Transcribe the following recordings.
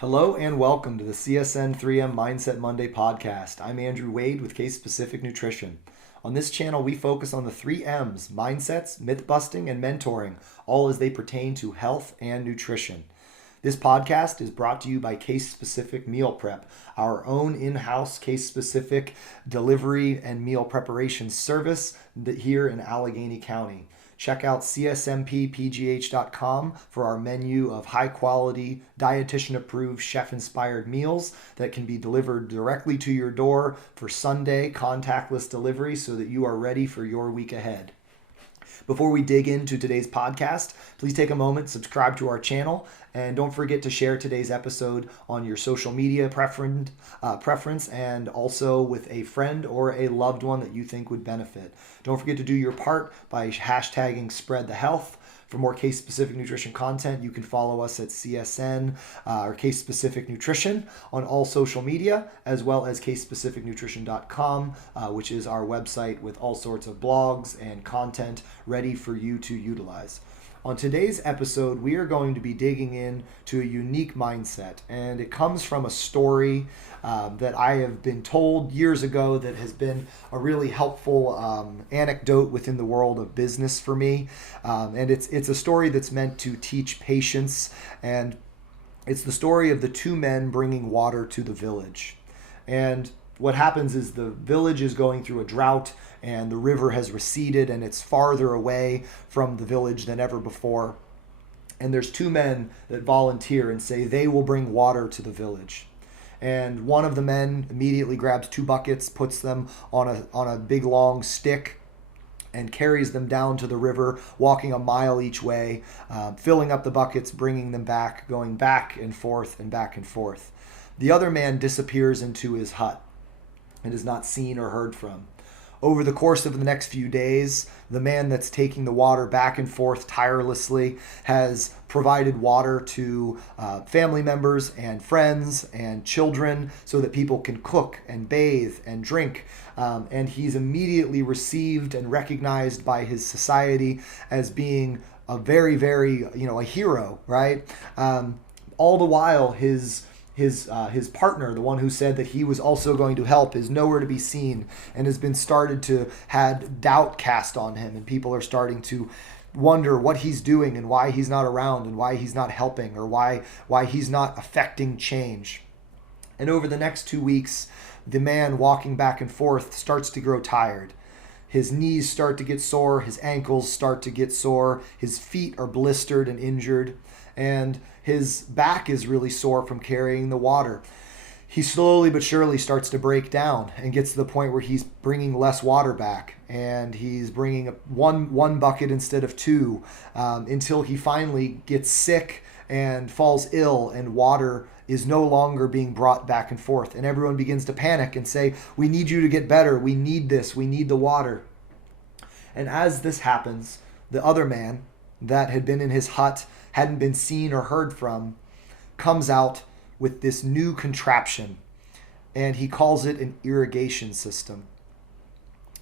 Hello and welcome to the CSN3M Mindset Monday podcast. I'm Andrew Wade with Case Specific Nutrition. On this channel, we focus on the 3M's: mindsets, myth busting, and mentoring, all as they pertain to health and nutrition. This podcast is brought to you by Case Specific Meal Prep, our own in-house case specific delivery and meal preparation service here in Allegheny County. Check out csmpgh.com for our menu of high-quality, dietitian-approved, chef-inspired meals that can be delivered directly to your door for Sunday contactless delivery so that you are ready for your week ahead. Before we dig into today's podcast, please take a moment, subscribe to our channel, and don't forget to share today's episode on your social media preference and also with a friend or a loved one that you think would benefit. Don't forget to do your part by hashtagging Spread the Health. For more case-specific nutrition content, you can follow us at CSN or Case Specific Nutrition on all social media, as well as casespecificnutrition.com, which is our website with all sorts of blogs and content ready for you to utilize. On today's episode, we are going to be digging into a unique mindset, and it comes from a story that I have been told years ago that has been a really helpful anecdote within the world of business for me. And it's a story that's meant to teach patience, and it's the story of the two men bringing water to the village. And what happens is the village is going through a drought and the river has receded and it's farther away from the village than ever before. And there's two men that volunteer and say they will bring water to the village. And one of the men immediately grabs two buckets, puts them on a big long stick, and carries them down to the river, walking a mile each way, filling up the buckets, bringing them back, going back and forth and back and forth. The other man disappears into his hut and is not seen or heard from. Over the course of the next few days, the man that's taking the water back and forth tirelessly has provided water to family members and friends and children so that people can cook and bathe and drink. And he's immediately received and recognized by his society as being a very, very, a hero, right? All the while, his partner, the one who said that he was also going to help, is nowhere to be seen and has been started to had doubt cast on him, and people are starting to wonder what he's doing and why he's not around and why he's not helping or why he's not affecting change. And over the next 2 weeks, the man walking back and forth starts to grow tired. His knees start to get sore, his ankles start to get sore, his feet are blistered and injured, and his back is really sore from carrying the water. He slowly but surely starts to break down and gets to the point where he's bringing less water back, and he's bringing one bucket instead of two, until he finally gets sick and falls ill, and water is no longer being brought back and forth. And everyone begins to panic and say, "We need you to get better. We need this. We need the water." And as this happens, the other man that had been in his hut, hadn't been seen or heard from, comes out with this new contraption, and he calls it an irrigation system.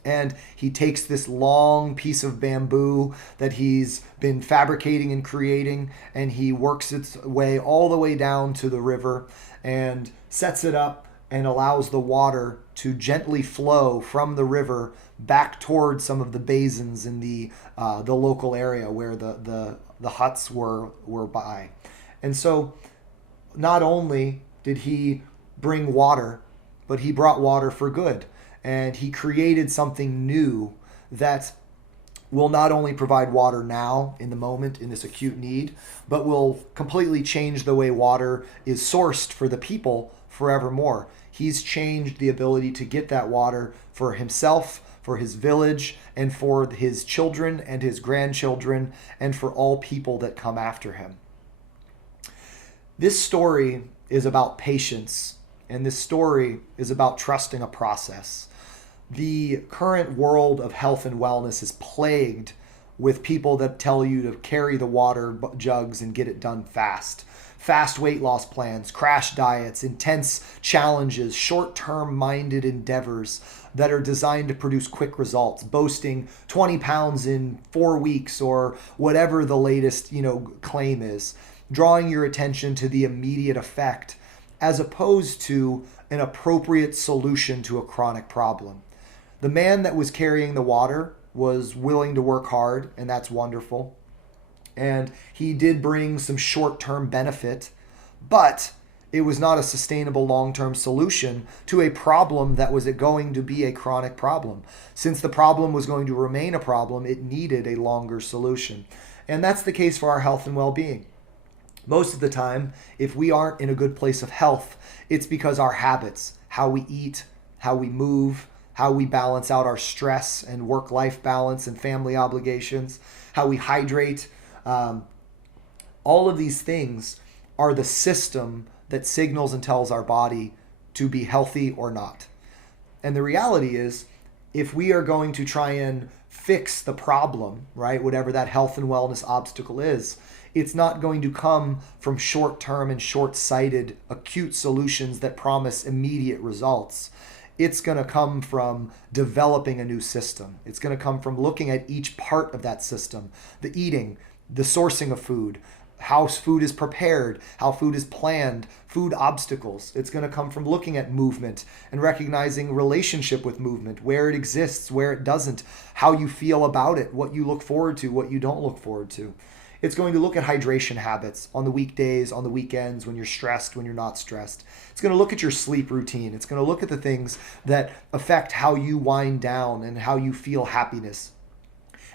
And he takes this long piece of bamboo that he's been fabricating and creating, and he works its way all the way down to the river and sets it up and allows the water to gently flow from the river back towards some of the basins in the local area where the huts were by. And so not only did he bring water, but he brought water for good. And he created something new that will not only provide water now in the moment in this acute need, but will completely change the way water is sourced for the people forevermore. He's changed the ability to get that water for himself, for his village, and for his children and his grandchildren, and for all people that come after him. This story is about patience, and this story is about trusting a process. The current world of health and wellness is plagued with people that tell you to carry the water jugs and get it done fast. Fast weight loss plans, crash diets, intense challenges, short-term minded endeavors that are designed to produce quick results, boasting 20 pounds in 4 weeks or whatever the latest, claim is. drawing your attention to the immediate effect as opposed to an appropriate solution to a chronic problem. The man that was carrying the water was willing to work hard, and that's wonderful. And he did bring some short-term benefit, but it was not a sustainable long-term solution to a problem that was going to be a chronic problem. Since the problem was going to remain a problem, it needed a longer solution. And that's the case for our health and well-being. Most of the time, if we aren't in a good place of health, it's because our habits, how we eat, how we move, how we balance out our stress and work-life balance and family obligations, how we hydrate, all of these things are the system that signals and tells our body to be healthy or not. And the reality is, if we are going to try and fix the problem, right, whatever that health and wellness obstacle is, it's not going to come from short-term and short-sighted acute solutions that promise immediate results. It's going to come from developing a new system. It's going to come from looking at each part of that system, the eating, the sourcing of food, how food is prepared, how food is planned, food obstacles. It's going to come from looking at movement and recognizing relationship with movement, where it exists, where it doesn't, how you feel about it, what you look forward to, what you don't look forward to. It's going to look at hydration habits on the weekdays, on the weekends, when you're stressed, when you're not stressed. It's going to look at your sleep routine. It's going to look at the things that affect how you wind down and how you feel happiness.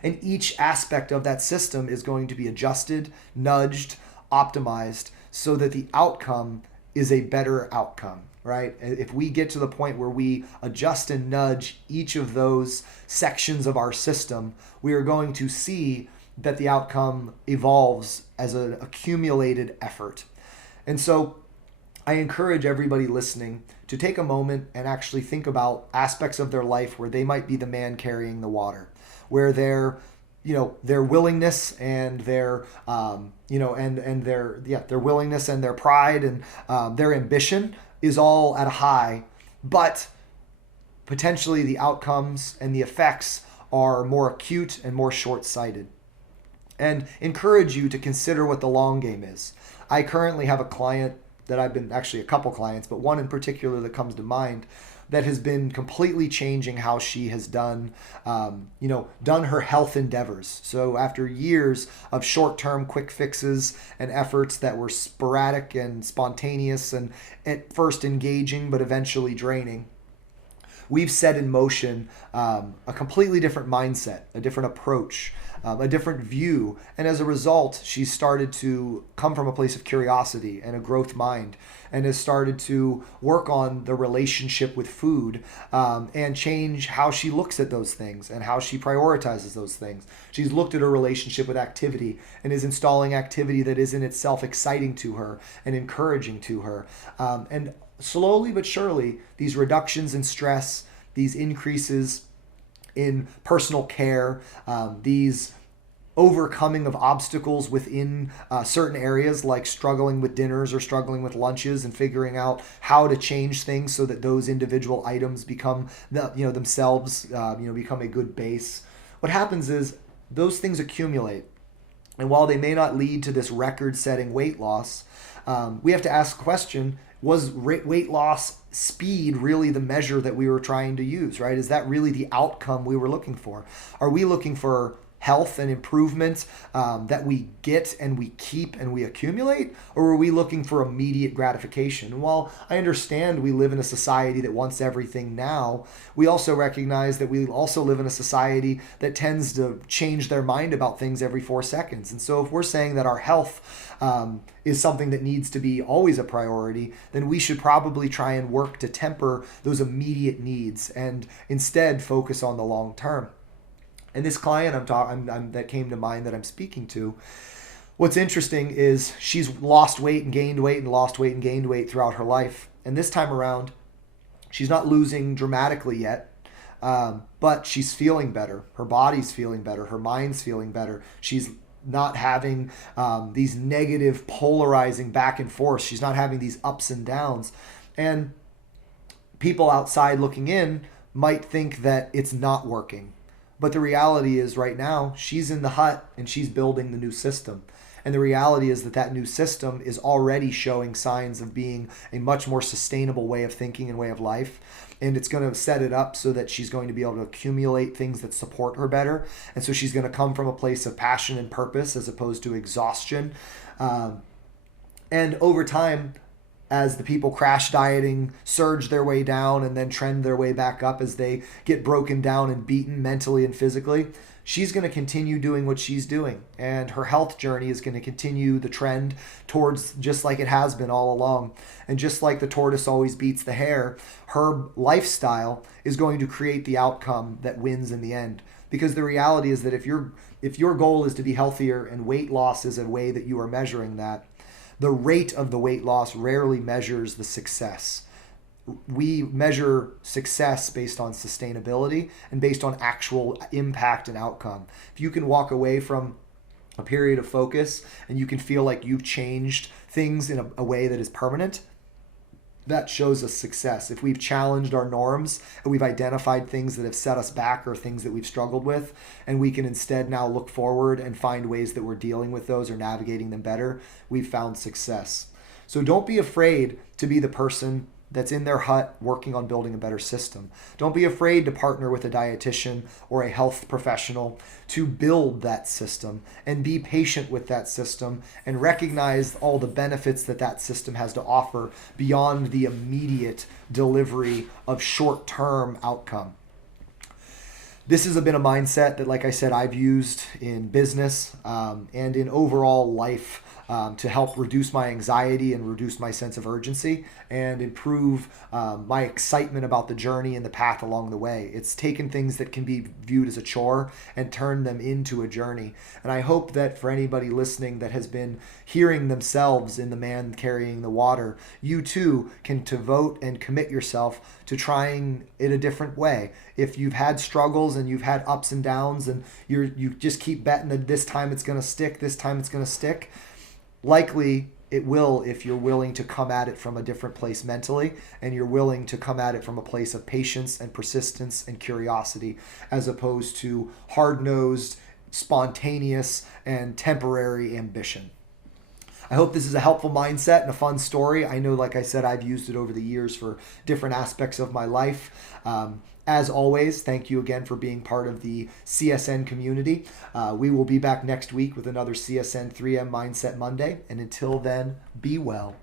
And each aspect of that system is going to be adjusted, nudged, optimized so that the outcome is a better outcome, right? If we get to the point where we adjust and nudge each of those sections of our system, we are going to see that the outcome evolves as an accumulated effort. And so I encourage everybody listening to take a moment and actually think about aspects of their life where they might be the man carrying the water, where their willingness and their their willingness and their pride and their ambition is all at a high, but potentially the outcomes and the effects are more acute and more short-sighted. And encourage you to consider what the long game is. I currently have a client that actually a couple clients, but one in particular that comes to mind, that has been completely changing how she has done her health endeavors. So after years of short-term quick fixes and efforts that were sporadic and spontaneous and at first engaging but eventually draining, we've set in motion a completely different mindset, a different approach, a different view. And as a result, she's started to come from a place of curiosity and a growth mind, and has started to work on the relationship with food and change how she looks at those things and how she prioritizes those things. She's looked at her relationship with activity and is installing activity that is in itself exciting to her and encouraging to her. And slowly but surely, these reductions in stress, these increases in personal care, these overcoming of obstacles within certain areas like struggling with dinners or struggling with lunches and figuring out how to change things so that those individual items become themselves become a good base. What happens is those things accumulate. And while they may not lead to this record-setting weight loss, we have to ask the question, was weight loss speed really the measure that we were trying to use, right? Is that really the outcome we were looking for? Are we looking for health and improvement that we get and we keep and we accumulate? Or are we looking for immediate gratification? And while I understand we live in a society that wants everything now, we also recognize that we also live in a society that tends to change their mind about things every 4 seconds. And so if we're saying that our health is something that needs to be always a priority, then we should probably try and work to temper those immediate needs and instead focus on the long term. And this client that came to mind that I'm speaking to, what's interesting is she's lost weight and gained weight and lost weight and gained weight throughout her life. And this time around, she's not losing dramatically yet, but she's feeling better. Her body's feeling better. Her mind's feeling better. She's not having these negative polarizing back and forth. She's not having these ups and downs. And people outside looking in might think that it's not working. But the reality is right now, she's in the hut and she's building the new system. And the reality is that that new system is already showing signs of being a much more sustainable way of thinking and way of life. And it's going to set it up so that she's going to be able to accumulate things that support her better. And so she's going to come from a place of passion and purpose as opposed to exhaustion. And over time, as the people crash dieting surge their way down and then trend their way back up as they get broken down and beaten mentally and physically, she's going to continue doing what she's doing. And her health journey is going to continue the trend towards just like it has been all along. And just like the tortoise always beats the hare, her lifestyle is going to create the outcome that wins in the end. Because the reality is that if your goal is to be healthier and weight loss is a way that you are measuring that, the rate of the weight loss rarely measures the success. We measure success based on sustainability and based on actual impact and outcome. If you can walk away from a period of focus and you can feel like you've changed things in a way that is permanent, that shows us success. If we've challenged our norms and we've identified things that have set us back or things that we've struggled with, and we can instead now look forward and find ways that we're dealing with those or navigating them better, we've found success. So don't be afraid to be the person that's in their hut working on building a better system. Don't be afraid to partner with a dietitian or a health professional to build that system, and be patient with that system and recognize all the benefits that that system has to offer beyond the immediate delivery of short-term outcome. This has been a mindset that, like I said, I've used in business and in overall life to help reduce my anxiety and reduce my sense of urgency and improve my excitement about the journey and the path along the way. It's taken things that can be viewed as a chore and turned them into a journey. And I hope that for anybody listening that has been hearing themselves in the man carrying the water, you too can devote and commit yourself to trying it a different way. If you've had struggles and you've had ups and downs and you just keep betting that this time it's going to stick, this time it's going to stick, likely it will if you're willing to come at it from a different place mentally, and you're willing to come at it from a place of patience and persistence and curiosity, as opposed to hard-nosed, spontaneous, and temporary ambition. I hope this is a helpful mindset and a fun story. I know, like I said, I've used it over the years for different aspects of my life. As always, thank you again for being part of the CSN community. We will be back next week with another CSN3M Mindset Monday. And until then, be well.